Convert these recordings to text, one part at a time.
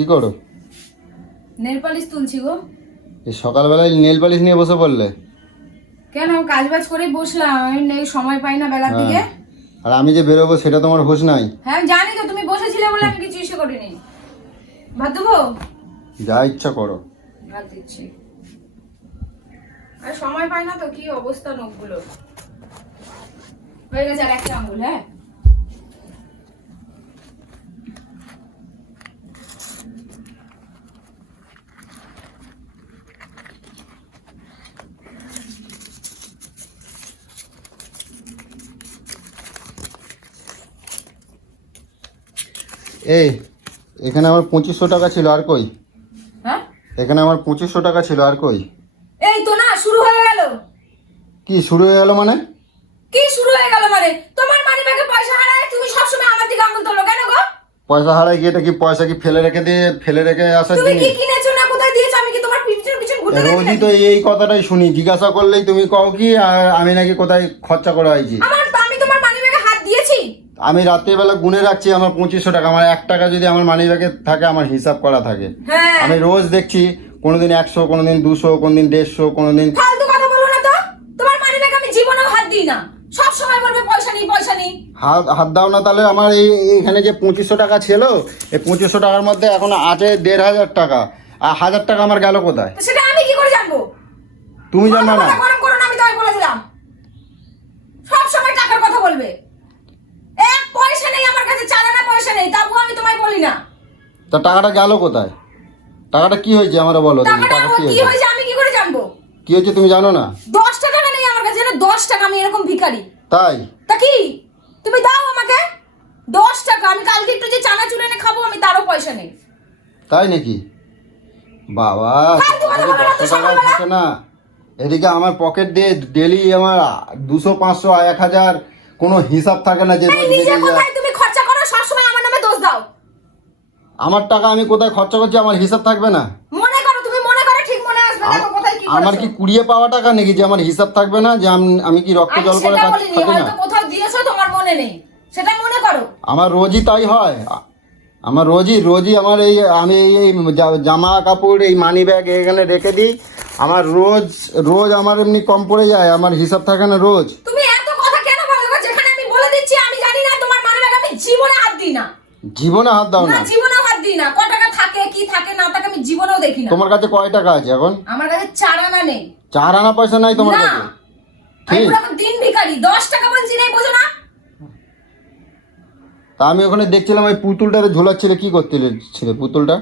কি করো? Nail polish তুলছি গো। এই সকালবেলায় নেল পালিশ নিয়ে বসে পড়লে? কেন? কাজ বাজ করে বসলাম। আমি নেই সময় পাই না বেলার দিকে। হ্যাঁ। আর আমি যে বেরোবো সেটা তোমার হুঁশ নাই। হ্যাঁ জানি তো তুমি বসেছিলে বলে আমি কিছু ইসে করিনি। ভাত দেবো যা ইচ্ছা করো। ভাত দিচ্ছি। আর সময় পাই না তো কি অবস্থা নখগুলো হয়ে গেছে আর একটা আঙুল হ্যাঁ? এই এখানে আমার পঁচিশশো টাকা ছিল আর কই? হ্যাঁ? এখানে আমার পঁচিশশো টাকা ছিল আর কই? এই তো না শুরু হয়ে গেল। কি শুরু হয়ে গেল মানে? কি শুরু হয়ে গেল মানে? তোমার মানি ব্যাগে পয়সা হারায় তুমি সবসময় আমার দিকে আঙুল তোলো কেন গো? পয়সা হারাই গিয়ে এটা কি পয়সা কি ফেলে রেখে দিয়ে ফেলে রেখে আসার তুমি কি কিনেছো না কোথায় দিয়েছ? আমি কি তোমার পিছন পিছন ঘুরতে রোজই তো এই কথাটাই শুনি জিজ্ঞাসা করলেই তুমি কও কি আর আমি নাকি কোথায় খরচা করে হয়েছি আমার আমি তোমার মানি ব্যাগে হাত দিয়েছি আমি রাত্রিবেলা গুনে রাখছি আমার পঁচিশশো টাকা। আমার এক টাকা যদি আমার মানি ব্যাগে থাকে আমার হিসাব করা থাকে। হ্যাঁ। আমি রোজ দেখছি কোনোদিন একশো কোনোদিন দুশো কোনোদিন দেড়শো কোনোদিন হাত হাত হাত দাও না তাহলে আমার এই এখানে যে পঁচিশশো টাকা ছিল এই পঁচিশশো টাকার মধ্যে এখন আছে দেড় হাজার টাকা। আর হাজার টাকা আমার গেল কোথায়? সেটা আমি কি করে জানব? তুমি জানো না মাথা গরম করো না আমি তোমায় বলে দিলাম সব সময় টাকার কথা বলবে এক পয়সা নেই আমার কাছে চালানা পয়সা নেই তাও আমি তোমায় বলি না। তা টাকাটা গেল কোথায়? টাকাটা কি হয়েছে আমার বলো টাকাটা টাকা কি কি হয়েছে? হয়েছে আমি কি করে জানব? কি হয়েছে তুমি জানো না? দশ টাকা নেই আমার কাছে জানো দশ টাকা আমি এরকম ভিখারি। তাই? তা কি? তুমি দাও আমাকে। দশ টাকা আমি কালকে একটু যে চানাচুর এনে খাব আমি তারও পয়সা নেই। তাই নাকি? বাবা ফালতু কথা বলো না তো থাকে না। এদিকে আমার পকেট দিয়ে ডেলি আমার দুশো পাঁচশো এক হাজার কোনো হিসাব থাকে না যে এই রোজ নিজে বেরিয়ে যায়। কোথায় তুমি খরচা করো? সবসময় আমার নামে দোষ দাও আমার টাকা আমি কোথায় খরচা করছি আমার হিসাব থাকবে না। মনে করো তুমি মনে করো ঠিক মনে আসবে দেখো কোথায় কি আমার কি কুড়িয়ে পাওয়া টাকা নাকি যে আমার হিসাব থাকবে না যে আমি কি রক্ত জল করে কাজ না? কোথাও দিয়েছ তোমার মনে নেই। সেটা মনে করো। আমার রোজই তাই হয়। আমার রোজই রোজই আমার এই আমি এই জামা কাপড় এই মানি ব্যাগ এখানে রেখে দিই। আমার রোজ রোজ আমার এমনি কম পড়ে যায় আমার হিসাব থাকে না রোজ। তুমি এত কথা কেন বলো? যেখানে আমি বলে দিচ্ছি আমি জানি না তোমার মানি ব্যাগ আমি জীবনে হাত দিই না। জীবনে হাত দাও না না। দিই না? টাকা থাকে কি থাকে না থাকে আমি জীবনেও দেখি না। তোমার কাছে কয় টাকা আছে এখন? আমার কাছে চার আনা নেই। চার আনা পয়সা নাই তোমার না। কাছে? আমি ঠিক। পুরো এখন দিন ভিখারি দশ টাকা বলছি নেই বোঝো না। তা আমি ওখানে দেখছিলাম ওই পুতুলটারে ঝোলাচ্ছিলে কি করছিলে ছিলে পুতুলটা?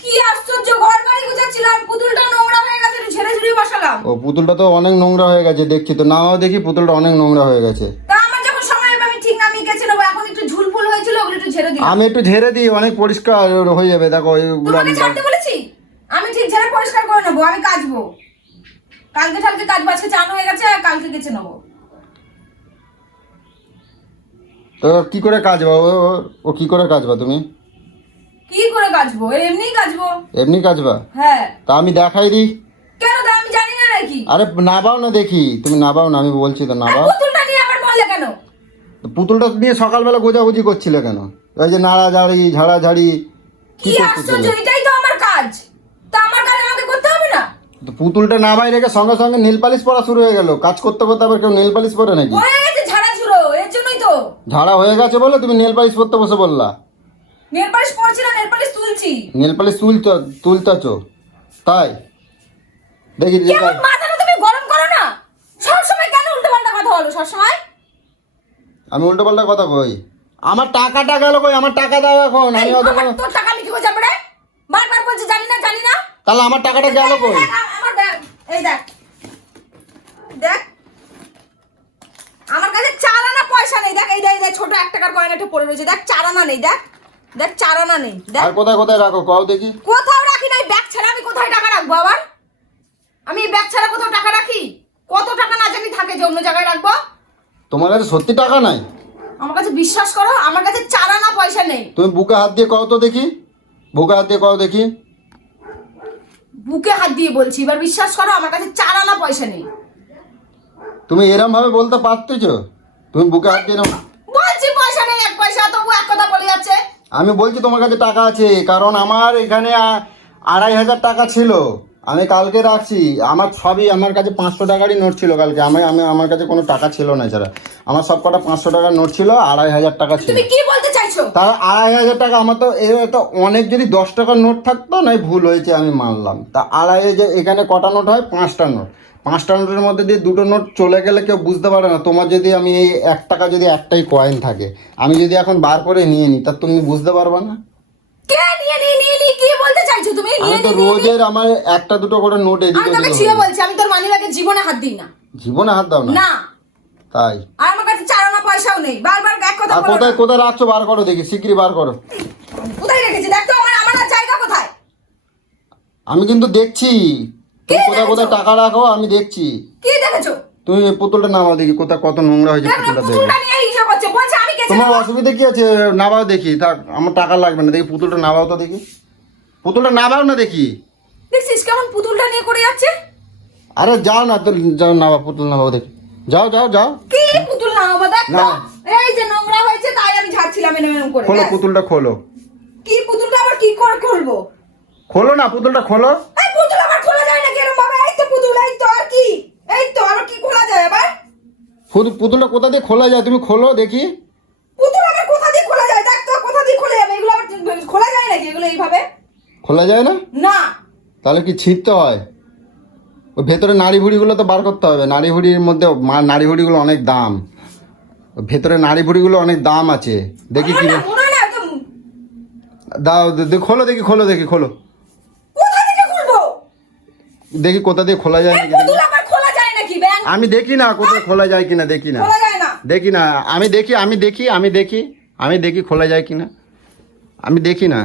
কি আশ্চর্য ঘর বাড়ি গুছাচ্ছিলাম পুতুলটা নোংরা হয়ে গেছে একটু ঝেড়ে বসালাম। ও পুতুলটা তো অনেক নোংরা হয়ে গেছে দেখছি তো নাও দেখি পুতুলটা অনেক নোংরা হয়ে গেছে। তা আমার যখন সময় হবে আমি ঠিক না আমি গেছে নেব এখন একটু ঝুলফুল হয়েছিল ওগুলো একটু ঝেড়ে আমি একটু ঝেড়ে দিই অনেক পরিষ্কার হয়ে যাবে দেখো আমি ছাড়তে বলেছি? আমি ঠিক ঝেড়ে পরিষ্কার করে নেব আমি কাচবো। কালকে ঠালকে কাজ বাজকে চান হয়ে গেছে কালকে গেছে নেব। তো কি করে কাজবা ও ও- কি করে কাজবা তুমি? কি করে কাচবো? এমনিই কাচবো। এমনি কাজবা হ্যাঁ। তা আমি দেখাই দিই। কেন তা আমি জানি না নাকি? আরে নাবাও না দেখি তুমি নাবাও না আমি বলছি তো নাবাও। পুতুলটা নিয়ে আবার বললে কেন? পুতুলটা নিয়ে সকালবেলা গোজাগুজি করছিলে কেন? ওই যে নাড়াঝাড়ি ঝাড়াঝাড়ি কি কি আশ্চর্য এটাই তো আমার কাজ। তা আমার কাজ আমাকে করতে হবে না? তো পুতুলটা নামাই রেখে সঙ্গে সঙ্গে নীল পালিশ পরা শুরু হয়ে গেল। কাজ করতে করতে আবার কেউ নেল পালিশ পরে নাকি? হয়ে গেছে ঝাড়া ঝুড়ো এর জন্যই তো। ঝাড়া হয়ে গেছে বলে তুমি নেল পালিশ পরতে বসে বললা। নেল পালিশ পড়ছি না নেল পালিশ তুলছি। নেল পালিশ তুলছ তুলতেছ। তাই? দেখি মাথাটা তুমি গরম করো না? সব সময় কেন উল্টো পাল্টা কথা বলো? সব সময় আমি উল্টো পাল্টা কথা কই? আমার টাকাটা গেল কই? আমার টাকা দাও এখন। আমি অত তোর টাকা আমি কি করে যাব রে? বারবার বলছে জানি না জানি না। তাহলে আমার টাকাটা গেল কই? আমার এই দেখ। দেখ। আমার কাছে চার আনা পয়সা নেই। দেখ এই দেখ এই দেখ ছোট এক টাকার কয়েন একটা পড়ে রয়েছে। দেখ চার আনা নেই দেখ। দেখ চার আনা নেই দেখ। আর কোথায় কোথায় রাখো? কও দেখি। কোথাও রাখি নাই। ব্যাগ ছাড়া আমি কোথায় টাকা রাখব আবার? আমি ব্যাগ ছাড়া কোথাও টাকা রাখি? কত টাকা না জানি থাকে যে অন্য জায়গায় তোমার কাছে সত্যি টাকা নাই? আমার কাছে বিশ্বাস করো আমার কাছে চার আনা পয়সা নেই। তুমি বুকে হাত দিয়ে কও তো দেখি। বুকে হাত দিয়ে কও দেখি। বুকে হাত দিয়ে বলছি এবার বিশ্বাস করো আমার কাছে চার আনা পয়সা নেই। তুমি এরম ভাবে বলতে পারতেছো? তুমি বুকে হাত দিয়ে। বলছি পয়সা নেই এক পয়সা তবু এক কথা বলে যাচ্ছে। আমি বলছি তোমার কাছে টাকা আছে কারণ আমার এখানে আড়াই হাজার টাকা ছিল। আমি কালকে রাখছি। আমার সবই আমার কাছে পাঁচশো টাকারই নোট ছিল কালকে। আমি আমি আমার কাছে কোনো টাকা ছিল না এছাড়া। আমার সব কটা পাঁচশো টাকার নোট ছিল আড়াই হাজার টাকা ছিল। তুমি কি বলতে চাইছো? তাহলে আড়াই হাজার টাকা আমার তো এ তো অনেক যদি দশ টাকার নোট থাকতো নয় ভুল হয়েছে আমি মানলাম। তা আড়াই যে এখানে কটা নোট হয়? পাঁচটা নোট। পাঁচটা নোটের মধ্যে দিয়ে দুটো নোট চলে গেলে কেউ বুঝতে পারে না তোমার যদি আমি এই এক টাকা যদি একটাই কয়েন থাকে আমি যদি এখন বার করে নিয়ে নিই তা তুমি বুঝতে পারবে না? কে নিয়ে নিয়ে নিয়ে কি বলতে আমি তো রোজের আমার একটা দুটো করে নোট এদিকে আমি তোকে ছিল বলছি আমি তোর মানি ব্যাগে জীবনে হাত দিই না। জীবনে হাত দাও না? না। তাই? আর আমার কাছে চারানা পয়সাও নেই। বারবার এক কথা বলো কোথায় কোথায় রাখছো? বার করো দেখি শিগগিরই বার করো। কোথায় রেখেছি? দেখ তো আমার আমার জায়গা কোথায়? আমি কিন্তু দেখছি। তুমি কোথায় কোথায় টাকা রাখো আমি দেখছি। কি দেখেছ? তুমি পুতুলটা নামাও দেখি কোথায় কত নোংরা হয়েছে পুতুলটা দেখে। তোমার অসুবিধা কি আছে? নামাও দেখি। থাক আমার টাকা লাগবে না। দেখি পুতুলটা নামাও তো দেখি। পুতুলটা নামাও না দেখি। দেখছিস কেমন পুতুলটা নিয়ে করে যাচ্ছে? আরে যাও না তো যাও নামা পুতুল নামাও দেখি। যাও যাও যাও। কি পুতুল না বাবা দেখ না। এই যে নোংরা হয়েছে তাই আমি ঝাড়ছিলাম এরম করে। খোলো পুতুলটা খোলো। কি পুতুলটা আবার কি করে খুলবো? খোলো না পুতুলটা খোলো। এই পুতুল আবার খোলা যায় না কেন বাবা এই তো পুতুল এই তো আর কি? এই তো আবার কি খোলা যায় আবার? পুতুল- পুতুলটা কোথা দিয়ে খোলা যায় তুমি খোলো দেখি। পুতুল আবার কোথা দিয়ে খোলা যায়? দেখ তো কোথা দিয়ে খোলা যাবে? এগুলো আবার খোলা যায় নাকি এগুলো এইভাবে? খোলা যায় না? না। তাহলে কি ছিঁড়তে হয়? ওই ভেতরে নাড়ি ভুড়িগুলো তো বার করতে হবে। নাড়ি ভুড়ির মধ্যে নাড়ি ভুড়িগুলো অনেক দাম। ভেতরে নাড়ি ভুড়িগুলো অনেক দাম আছে। দেখি কি দাও খোলো দেখি খোলো দেখি খোলো। দেখি কোথা দিয়ে খোলা যায় নাকি আমি দেখি না কোথায় খোলা যায় কিনা দেখি না। দেখি না আমি দেখি আমি দেখি আমি দেখি আমি দেখি খোলা যায় কিনা। আমি দেখি না।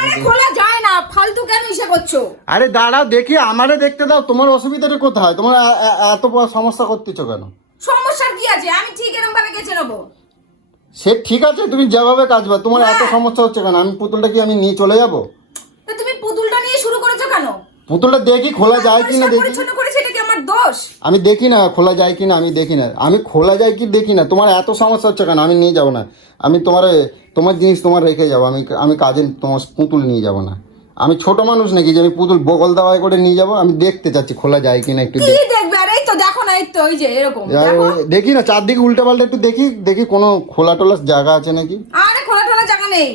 আরে খোলা যায় না ফালতু কেন ইসে করছ? আরে দাঁড়াও দেখি আমারে দেখতে দাও তোমার অসুবিধাটা কোথায়? তোমার এত সমস্যা করতেছো কেন? সমস্যার কি আছে? আমি ঠিক এরকম ভাবে গেছে নেব? সে ঠিক আছে তুমি যেভাবে কাজবা তোমার এত হ্যাঁ। সমস্যা হচ্ছে কেন? আমি পুতুলটা কি আমি নিয়ে চলে যাব? তুমি পুতুলটা নিয়ে শুরু করেছ কেন? পুতুলটা দেখি খোলা যায় কিনা দেখি পরিচ্ছন্ন করেছে এটা কি আমার দোষ আমি দেখি না খোলা যায় কি না আমি দেখি না। আমি খোলা যায় কি দেখি না? তোমার এত সমস্যা হচ্ছে কেন? আমি নিয়ে যাব না। আমি তোমার তোমার জিনিস তোমার রেখে যাব। আমি আমি কাজে তোমার পুতুল নিয়ে যাব না। আমি ছোট মানুষ নাকি যে আমি পুতুল বগল দাওয়াই করে নিয়ে যাব? আমি দেখতে চাচ্ছি খোলা যায় কিনা একটু কি দেখবে? আর তো দেখো না তো ওই যে এরকম। দেখো। না চারদিকে উল্টে পাল্টে একটু দেখি দেখি কোনো খোলা টোলা জায়গা আছে নাকি? আরে খোলা টোলা জায়গা নেই।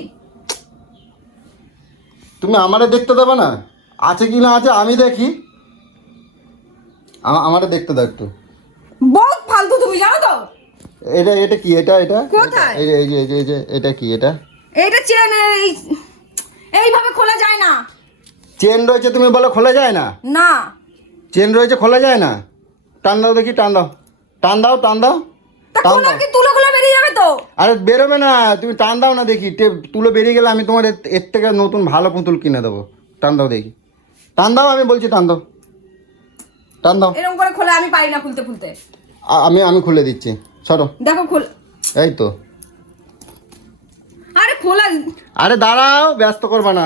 তুমি আমারে দেখতে দেবে না? আছে কি না আছে আমি দেখি। আমারে দেখতে দাও একটু। বহুত ফালতু তুমি জানো তো? এটা এটা কি? এটা এটা? কোথায়? এই যে এই যে এই যে- এটা কি? এটা? এইটা চেন এই এইভাবে খোলা যায় না। চেন রয়েছে তুমি বলো খোলা যায় না? না। চেন রয়েছে খোলা যায় না? টান দাও দেখি টান দাও। টান দাও টান দাও। টান দাও। কি তুলো খোলা বেরিয়ে যাবে তো? আরে বেরোবে না তুমি টান দাও না দেখি। তুলো বেরিয়ে গেলে আমি তোমার এর থেকে নতুন ভালো পুতুল কিনে দেবো। টান দাও দেখি। টান দাও আমি বলছি টান দাও। টান দাও। এরকম করে খোলা আমি পারি না খুলতে খুলতে। আমি আমি খুলে দিচ্ছি। সরো। দেখো খোল। এই তো। আরে খোলা। আরে দাঁড়াও ব্যস্ত করবা না।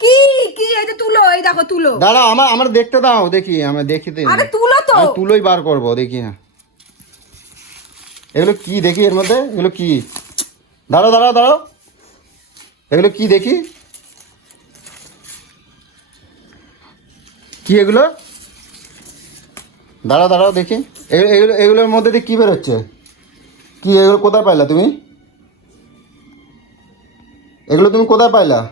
কি কি এই যে তুলো এই দেখো তুলো। দাঁড়াও আমার আমার দেখতে দাও দেখি আমি দেখি আরে তুলো তো। তুলোই বার করব দেখি হ্যাঁ। এগুলো কি দেখি এর মধ্যে? এগুলো কি? দাঁড়াও দাঁড়াও দাঁড়াও। এগুলো কি দেখি? কি এগুলো? দাঁড়াও দাঁড়াও দেখি। এগুলো এগুলোর মধ্যে দিয়ে কি বেরোচ্ছে? কি এগুলো কোথায় পাইলা তুমি? এগুলো তুমি কোথায় পাইলা?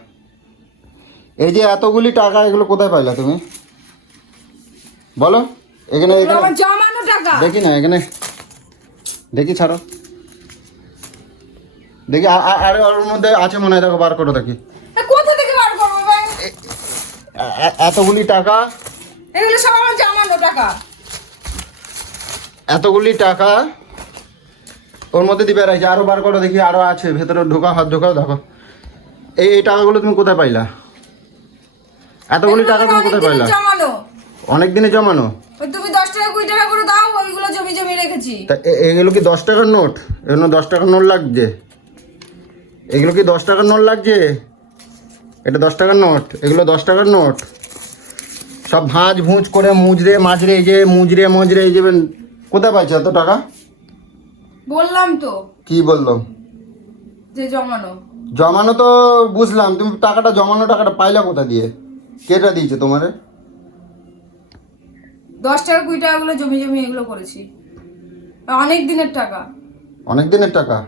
এই যে এতগুলি টাকা এগুলো কোথায় পাইলা তুমি? বলো এখানে এগুলো এখানে জমানো টাকা। দেখি না এখানে দেখি ছাড়ো। দেখি আরে ওর মধ্যে আছে মনে হয় দেখো বার করো দেখি। কোথা থেকে বার করব ভাই? এ- এ- এতগুলি টাকা। এগুলো সব আমার জমানো টাকা। এতগুলি টাকা ওর মধ্যে দিবে রাখছে আরও বার করো দেখি আরও আছে ভেতরে ঢোকা হাত ঢোকাও দেখো। এই এই টাকাগুলো তুমি কোথায় পাইলা? এতগুলি টাকা তুমি কোথায় পাইলা? জমানো। অনেক দিনে জমানো তুমি দশ টাকা কুড়ি টাকা করে দাও ওইগুলো জমি জমি রেখেছি। তা এগুলো কি দশ টাকার নোট? এগুলো দশ টাকার নোট লাগছে? এগুলো কি দশ টাকার নোট লাগছে? এটা দশ টাকার নোট এগুলো দশ টাকার নোট। সব ভাঁজ ভুঁজ করে মুজরে মাজরে এই যে মুজরে মজরে এই যে কোথায় পাইছে এত টাকা? বললাম তো। কি বলল? যে জমানো। জমানো তো বুঝলাম তুমি টাকাটা জমানো টাকাটা পাইলা কোথা দিয়ে? কেটা দিয়েছে তোমারে? দশ টাকা কুড়ি টাকাগুলো জমি জমি এগুলো করেছি। অনেক দিনের টাকা। অনেক দিনের টাকা?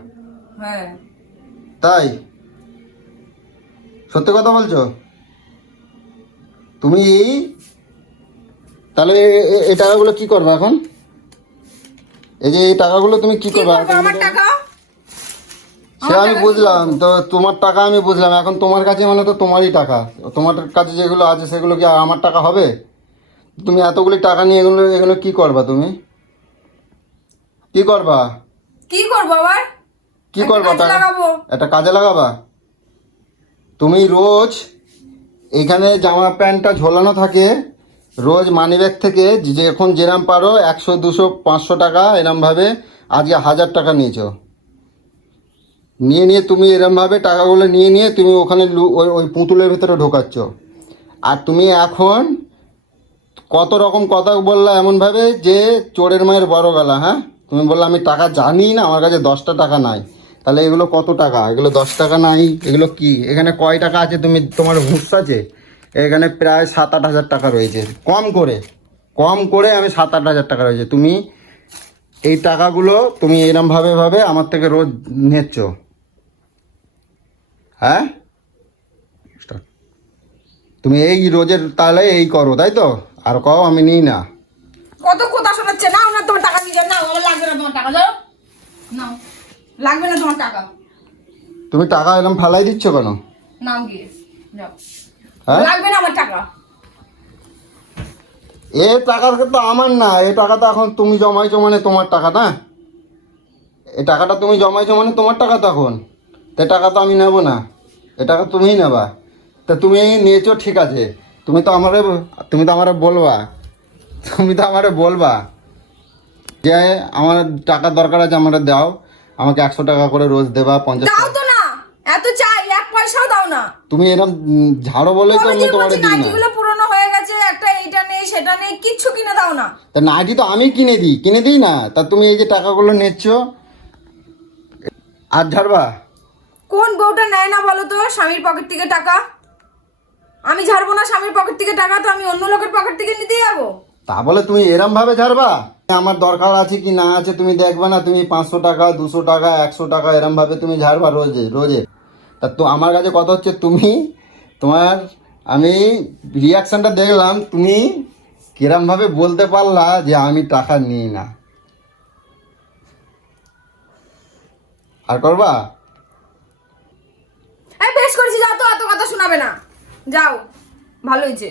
হ্যাঁ। তাই? সত্যি কথা বলছো? তুমি তাহলে এ- এই টাকাগুলো কি করবে এখন? এই যে এই টাকাগুলো তুমি কি করবে? আমার টাকা? সে আমি বুঝলাম তো তোমার টাকা আমি বুঝলাম এখন তোমার কাছে মানে তো তোমারই টাকা। তোমার কাছে যেগুলো আছে সেগুলো কি আমার টাকা হবে? তুমি এতগুলি টাকা নিয়ে এগুলো এগুলো কি করবা তুমি? কি করবা? কি করব আবার? কি করবা টাকা? একটা কাজে লাগাবা? তুমি রোজ এখানে জামা প্যান্টটা ঝোলানো থাকে রোজ মানিব্যাগ থেকে যে- যখন যেরাম পারো একশো, দুশো, পাঁচশো টাকা এরমভাবে আজকে হাজার টাকা নিয়েছো। নিয়ে নিয়ে তুমি এরমভাবে টাকাগুলো নিয়ে নিয়ে তুমি ওখানে ওই পুতুলের ভিতরে ঢোকাচ্ছ। আর তুমি এখন কত রকম কথা বললা এমনভাবে যে চোরের মায়ের বড় গলা হ্যাঁ? তুমি বললে, আমি টাকা জানি না, আমার কাছে দশটা টাকা নাই। তাহলে এগুলো কত টাকা? এগুলো দশ টাকা নাই, এগুলো কি? এখানে কয় টাকা আছে? তুমি তোমার হুঁশ আছে? এখানে প্রায় সাত আট হাজার টাকা রয়েছে। কম করে কম করে আমি সাত আট হাজার টাকা রয়েছে। তুমি এই টাকাগুলো তুমি এরমভাবে ভাবে আমার থেকে রোজ নিচ্ছ। হ্যাঁ? তুমি এই রোজের তাহলে এই করো তাই তো? আর কও আমি নিই না। কত কথা শোনাচ্ছে? না তোমার টাকা দিয়ে নাও আমার লাগবে না তোমার টাকা নাও লাগবে না তোমার টাকা। তুমি টাকা এরকম ফেলাই দিচ্ছ কেন? নাও গিয়ে যাও। লাগবে না আমার টাকা। এ টাকা তো আমার না এই টাকা তো এখন তুমি জমাইছো মানে তোমার টাকা না? এই টাকাটা তুমি জমাইছো মানে তোমার টাকা তো এখন। তে টাকা তো আমি নেব না এ টাকা তুমিই নেবা। তা তুমি নিয়েছো ঠিক আছে তুমি তো আমারে তুমি তো আমারে বলবা তুমি তো আমারে বলবা যে আমার টাকার দরকার আছে আমারে দাও আমাকে একশো টাকা করে রোজ দেবা পঞ্চাশ দাও টাকা। তো না এত চাই। পয়সাও দাও না। তুমি এরকম ঝাড়ো বলে তো আমি তোমারে দিই না। নাইটিগুলো পুরনো হয়ে গেছে একটা এইটা নেই সেটা নেই কিচ্ছু কিনে দাও না। তা নাইটি তো আমি কিনে দিই কিনে দিই না? তা তুমি এই যে টাকাগুলো নিচ্ছ আর ঝাড়বা? কোন বউটা নেয় না বলো তো স্বামীর পকেট থেকে টাকা? আমি ঝাড়বো না স্বামীর পকেট থেকে টাকা তো আমি অন্য লোকের পকেট থেকে নিতে যাব? তা বলে তুমি এরম ভাবে ঝাড়বা? আমার দরকার আছে কি না আছে তুমি দেখবে না তুমি পাঁচশো টাকা দুশো টাকা একশো টাকা এরম ভাবে তুমি ঝাড়বা রোজে রোজে। তা তো আমার কাছে কথা হচ্ছে তুমি তোমার, আমি রিয়াকশানটা দেখলাম, তুমি কিরমভাবে বলতে পারলা যে আমি টাকা নিই না। আর করবা? বেশ করেছি, যাও তো, অত কথা শোনাবে না। যাও, ভালো হয়েছে।